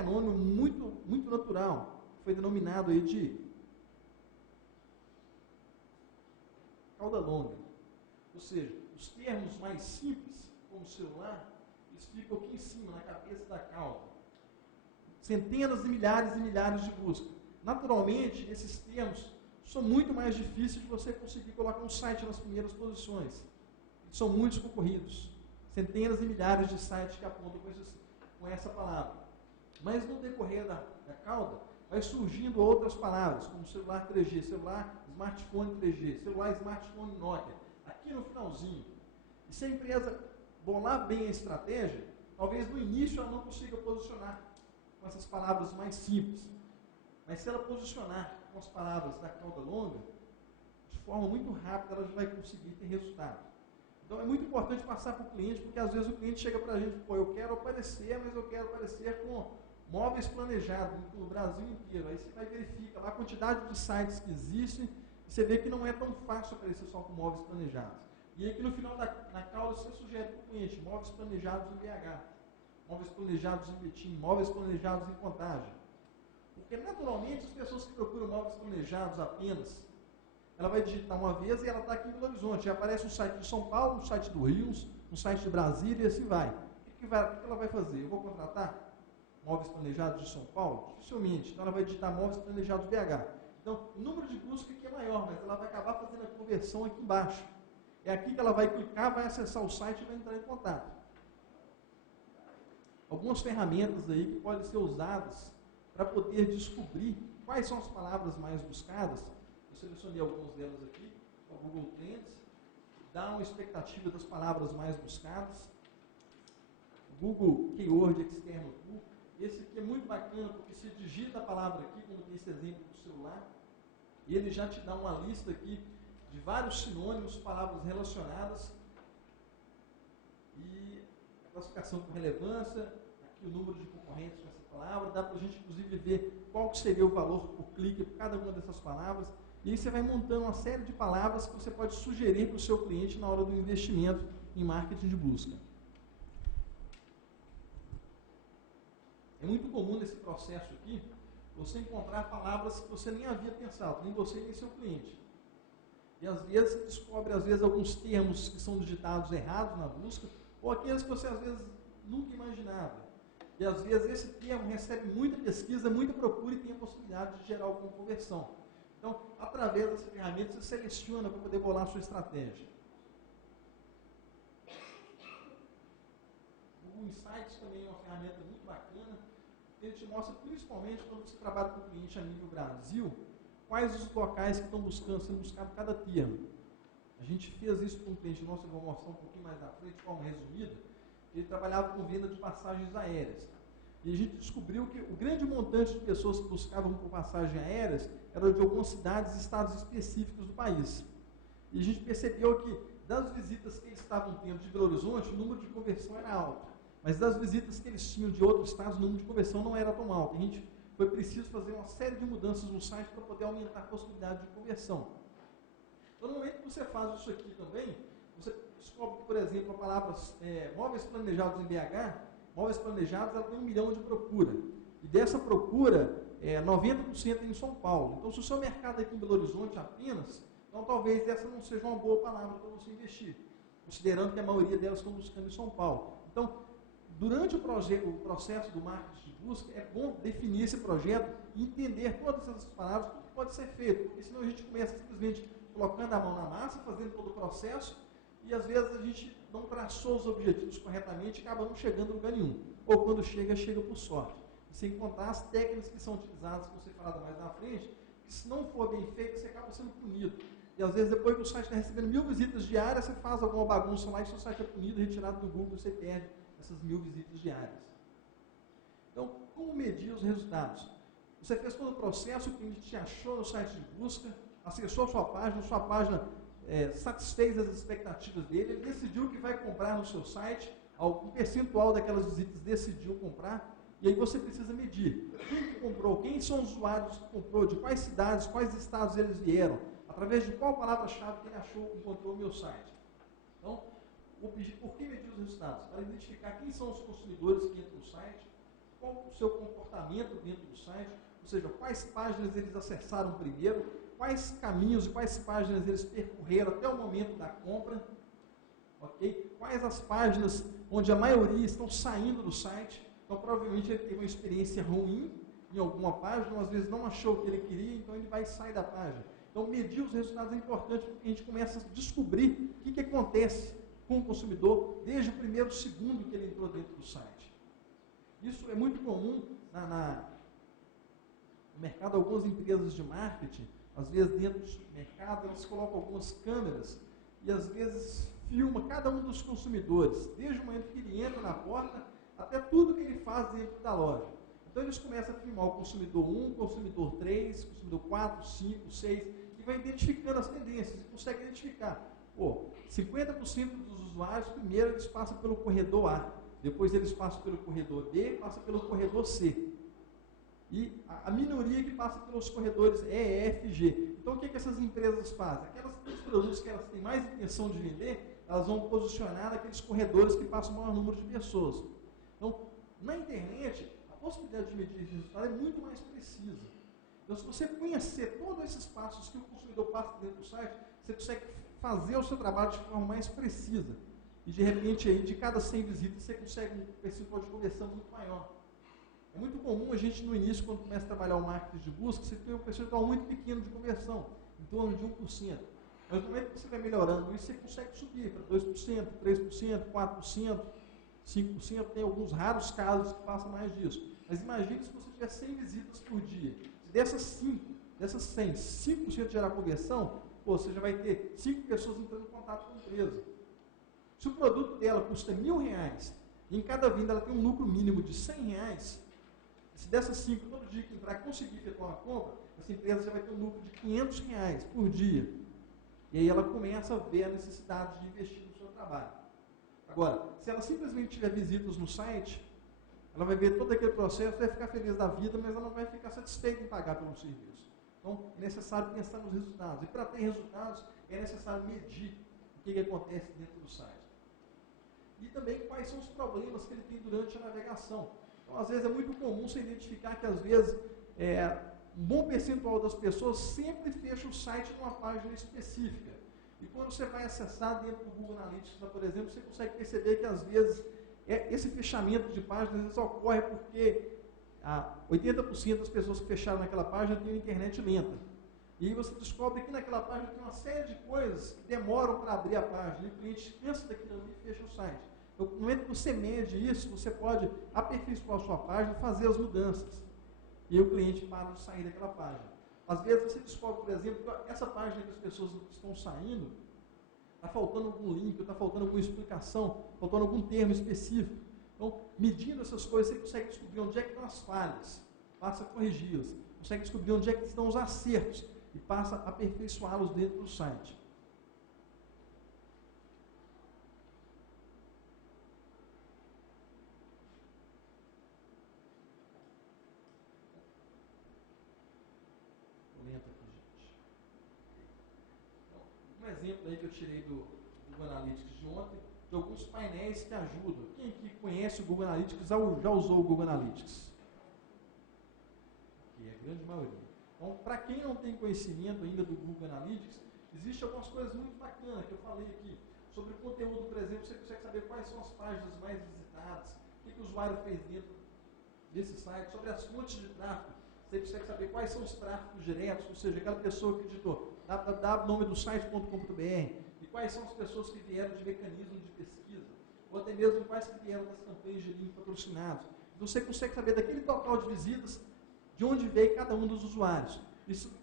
fenômeno muito natural, foi denominado aí de cauda longa. Ou seja, os termos mais simples, como celular, eles ficam aqui em cima, na cabeça da cauda. Centenas e milhares de buscas. Naturalmente, esses termos são muito mais difíceis de você conseguir colocar um site nas primeiras posições. Eles são muito concorridos. Centenas e milhares de sites que apontam com essa palavra. Mas no decorrer da cauda, vai surgindo outras palavras, como celular 3G, celular smartphone 3G, celular smartphone Nokia, aqui no finalzinho. E se a empresa bolar bem a estratégia, talvez no início ela não consiga posicionar com essas palavras mais simples. Mas se ela posicionar com as palavras da cauda longa, de forma muito rápida ela já vai conseguir ter resultado. Então é muito importante passar para o cliente, porque às vezes o cliente chega para a gente, pô, eu quero aparecer, mas eu quero aparecer com móveis planejados no Brasil inteiro. Aí você vai verificar lá a quantidade de sites que existem, e você vê que não é tão fácil aparecer só com móveis planejados. E aí que no final na cauda você sugere para o cliente, móveis planejados em BH, móveis planejados em Betim, móveis planejados em Contagem. Porque naturalmente as pessoas que procuram móveis planejados apenas, ela vai digitar uma vez e ela está aqui em Belo Horizonte. Já aparece um site de São Paulo, um site do Rio, um site de Brasília e assim vai. O que ela vai fazer? Eu vou contratar móveis planejados de São Paulo? Dificilmente. Então ela vai digitar móveis planejados de BH. Então o número de busca aqui é maior, mas ela vai acabar fazendo a conversão aqui embaixo. É aqui que ela vai clicar, vai acessar o site e vai entrar em contato. Algumas ferramentas aí que podem ser usadas para poder descobrir quais são as palavras mais buscadas. Eu selecionei algumas delas aqui, o Google Trends, dá uma expectativa das palavras mais buscadas. O Google Keyword External Tool, esse aqui é muito bacana, porque você digita a palavra aqui, como tem esse exemplo do celular, e ele já te dá uma lista aqui de vários sinônimos, palavras relacionadas, e a classificação por relevância, aqui o número de concorrentes com essa palavra, dá para a gente inclusive ver qual que seria o valor por clique por cada uma dessas palavras, e aí você vai montando uma série de palavras que você pode sugerir para o seu cliente na hora do investimento em marketing de busca. É muito comum nesse processo aqui, você encontrar palavras que você nem havia pensado, nem você nem seu cliente. E às vezes você descobre alguns termos que são digitados errados na busca, ou aqueles que você às vezes nunca imaginava. E às vezes esse termo recebe muita pesquisa, muita procura e tem a possibilidade de gerar alguma conversão. Então, através dessa ferramenta, você seleciona para poder bolar a sua estratégia. O Google Insights também é uma ferramenta muito bacana. Ele te mostra, principalmente quando você trabalha com o cliente a nível Brasil, quais os locais que estão sendo buscado cada termo. A gente fez isso com um cliente nosso, eu vou mostrar um pouquinho mais na frente, de forma resumida. Ele trabalhava com venda de passagens aéreas. E a gente descobriu que o grande montante de pessoas que buscavam por passagens aéreas era de algumas cidades e estados específicos do país. E a gente percebeu que das visitas que eles estavam tendo de Belo Horizonte, o número de conversão era alto. Mas das visitas que eles tinham de outros estados, o número de conversão não era tão alto. A gente foi preciso fazer uma série de mudanças no site para poder aumentar a possibilidade de conversão. Então, no momento que você faz isso aqui também, você descobre que, por exemplo, a palavra móveis planejados em BH, móveis planejados, ela tem 1 milhão de procura. E dessa procura, 90% é em São Paulo. Então, se o seu mercado é aqui em Belo Horizonte apenas, então talvez essa não seja uma boa palavra para você investir, considerando que a maioria delas estão buscando em São Paulo. Então, durante o processo do marketing de busca, é bom definir esse projeto e entender todas essas palavras, tudo que pode ser feito, porque senão a gente começa simplesmente colocando a mão na massa, fazendo todo o processo, e às vezes a gente não traçou os objetivos corretamente e acaba não chegando a lugar nenhum. Ou quando chega, chega por sorte. E sem contar as técnicas que são utilizadas, que você falar mais na frente, que se não for bem feito, você acaba sendo punido. E às vezes depois que o site está recebendo 1000 visitas diárias, você faz alguma bagunça lá e seu site é punido, retirado do Google, você perde essas 1000 visitas diárias. Então, como medir os resultados? Você fez todo o processo, o cliente te achou no site de busca, acessou a sua página satisfez as expectativas dele, ele decidiu que vai comprar no seu site, um percentual daquelas visitas decidiu comprar, e aí você precisa medir. Quem que comprou? Quem são os usuários que comprou? De quais cidades, quais estados eles vieram? Através de qual palavra-chave que ele encontrou o meu site? Então, por que medir os resultados? Para identificar quem são os consumidores que entram no site, qual o seu comportamento dentro do site, ou seja, quais páginas eles acessaram primeiro, quais caminhos e quais páginas eles percorreram até o momento da compra, ok? Quais as páginas onde a maioria estão saindo do site. Então, provavelmente ele teve uma experiência ruim em alguma página, ou às vezes não achou o que ele queria, então ele vai sair da página. Então, medir os resultados é importante, porque a gente começa a descobrir o que acontece com o consumidor desde o primeiro segundo que ele entrou dentro do site. Isso é muito comum no mercado. Algumas empresas de marketing, às vezes dentro do mercado, elas colocam algumas câmeras e às vezes filma cada um dos consumidores, desde o momento que ele entra na porta até tudo que ele faz dentro da loja. Então eles começam a filmar o consumidor 1, consumidor 3, consumidor 4, 5, 6, e vai identificando as tendências, e consegue identificar. 50% dos usuários, primeiro eles passam pelo corredor A, depois eles passam pelo corredor B, passam pelo corredor C. E a minoria que passa pelos corredores E, F, G. Então o que essas empresas fazem? Aqueles produtos que elas têm mais intenção de vender, elas vão posicionar naqueles corredores que passam o maior número de pessoas. Então, na internet, a possibilidade de medir esse resultado é muito mais precisa. Então, se você conhecer todos esses passos que o consumidor passa dentro do site, você consegue fazer o seu trabalho de forma mais precisa. E, de repente, aí, de cada 100 visitas, você consegue um percentual de conversão muito maior. É muito comum a gente, no início, quando começa a trabalhar o marketing de busca, você tem um percentual muito pequeno de conversão, em torno de 1%. Mas no momento que você vai melhorando isso, você consegue subir para 2%, 3%, 4%, 5%, tem alguns raros casos que passam mais disso. Mas imagine se você tiver 100 visitas por dia. Se dessas 100, 5% gerar conversão, você já vai ter 5 pessoas entrando em contato com a empresa. Se o produto dela custa R$1.000, e em cada venda ela tem um lucro mínimo de R$100, se dessas 5, todo dia que entrar conseguir efetuar uma compra, essa empresa já vai ter um lucro de R$500 por dia. E aí ela começa a ver a necessidade de investir no seu trabalho. Agora, se ela simplesmente tiver visitas no site, ela vai ver todo aquele processo, vai ficar feliz da vida, mas ela não vai ficar satisfeita em pagar pelo serviço. Então, é necessário pensar nos resultados. E para ter resultados, é necessário medir o que acontece dentro do site. E também quais são os problemas que ele tem durante a navegação. Então, às vezes, é muito comum você identificar que, às vezes, um bom percentual das pessoas sempre fecha o site numa página específica. E quando você vai acessar dentro do Google Analytics, por exemplo, você consegue perceber que, às vezes, esse fechamento de páginas às vezes ocorre porque 80% das pessoas que fecharam naquela página têm uma internet lenta. E aí você descobre que naquela página tem uma série de coisas que demoram para abrir a página. E o cliente cansa daquilo ali e fecha o site. Então, no momento que você mede isso, você pode aperfeiçoar a sua página e fazer as mudanças. E aí o cliente para de sair daquela página. Às vezes você descobre, por exemplo, que essa página que as pessoas estão saindo, está faltando algum link, está faltando alguma explicação, faltando algum termo específico. Então, medindo essas coisas, você consegue descobrir onde é que estão as falhas, passa a corrigi-las. Consegue descobrir onde é que estão os acertos e passa a aperfeiçoá-los dentro do site. Exemplo aí que eu tirei do Google Analytics de ontem, de alguns painéis que ajudam. Quem aqui conhece o Google Analytics já usou o Google Analytics? Que é a grande maioria. Então, para quem não tem conhecimento ainda do Google Analytics, existem algumas coisas muito bacanas que eu falei aqui. Sobre o conteúdo, por exemplo, você consegue saber quais são as páginas mais visitadas, o que o usuário fez dentro desse site, sobre as fontes de tráfego. Você consegue saber quais são os tráfegos diretos, ou seja, aquela pessoa que digitou www.nomedosite.com.br e quais são as pessoas que vieram de mecanismos de pesquisa, ou até mesmo quais que vieram das campanhas de link patrocinados. Então você consegue saber daquele total de visitas, de onde veio cada um dos usuários.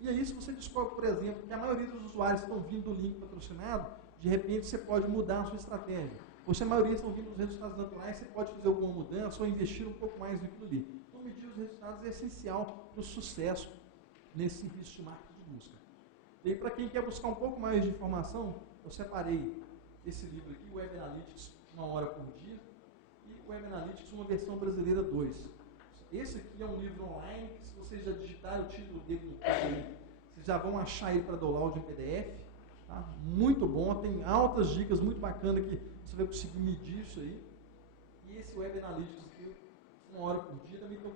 E aí, se você descobre, por exemplo, que a maioria dos usuários estão vindo do link patrocinado, de repente você pode mudar a sua estratégia. Ou se a maioria estão vindo dos resultados naturais, você pode fazer alguma mudança ou investir um pouco mais naquilo ali. Então, medir os resultados é essencial para o sucesso nesse serviço de marketing de busca. E aí, para quem quer buscar um pouco mais de informação, eu separei esse livro aqui, o Web Analytics, 1 hora por dia, e o Web Analytics, uma versão brasileira 2. Esse aqui é um livro online, que se vocês já digitarem o título dele no Google, vocês já vão achar ele para download em PDF. Tá? Muito bom, tem altas dicas muito bacanas que você vai conseguir medir isso aí. E esse Web Analytics aqui, 1 hora por dia, também estou